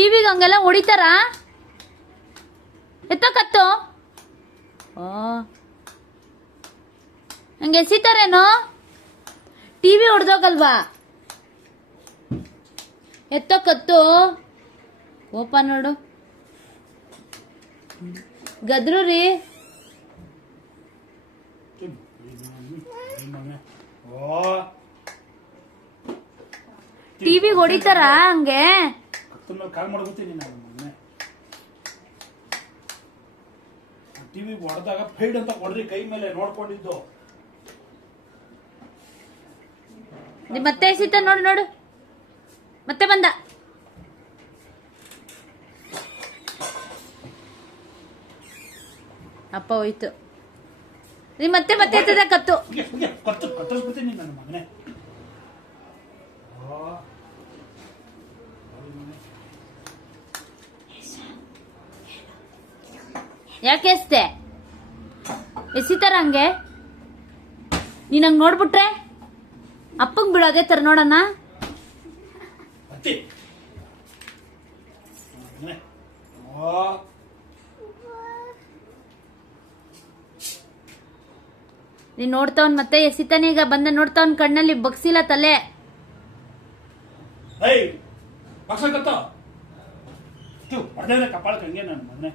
ಟಿವಿಗೆ ಹಂಗೆಲ್ಲ ಹೊಡಿತಾರ? ಎತ್ತಕತ್ತು ಹಂಗೆ ಎಸಿತಾರೇನೋ? ಟಿವಿ ಹೊಡೆದೋಗಲ್ವಾ? ಎತ್ತಕತ್ತು ಕೋಪ ನೋಡು. ಗದ್ರು ರೀ. ಟಿವಿ ಹೊಡಿತಾರ ಹಂಗೆ? ಟಿವಿ ಹೊಡೆದಾಗ ಫೈಡ್ ಅಂತ ಹೊಡ್ರಿ ಕೈ ಮೇಲೆ ನೋಡ್ಕೊಂಡಿದ್ದು. ಮತ್ತೆ ಎಸಿತ ನೋಡು ನೋಡು. ಮತ್ತೆ ಬಂದ. ಅಪ್ಪ ಹೋಯ್ತು. ಮತ್ತೆ ಮತ್ತೆ ಎತ್ತದ ಕತ್ತು. ಕತ್ತರಿಸ್ಬಿಡ್ತೀನಿ ನನ್ನ ಮಗನೇ. ಯಾಕೆ ಎಸ್ತೆ? ಎಸಿತಾರ ಹಂಗೆ? ನೀನ್ ಹಂಗ್ ನೋಡ್ಬಿಟ್ರೆ ಅಪ್ಪಂಗ್ ಬಿಡು ಅದೇ ತರ ನೋಡೋಣ. ನೀನ್ ನೋಡ್ತಾವನ್ ಮತ್ತೆ ಎಸಿತಾನೆ. ಈಗ ಬಂದ ನೋಡ್ತಾವನ್ ಕಣ್ಣಲ್ಲಿ ಬಗ್ಸಿಲ್ಲ ತಲೆ. ಕಪಾಳಕ್ಕೆ ಹಂಗೆ ನನ್ನ ಮಗನೇ.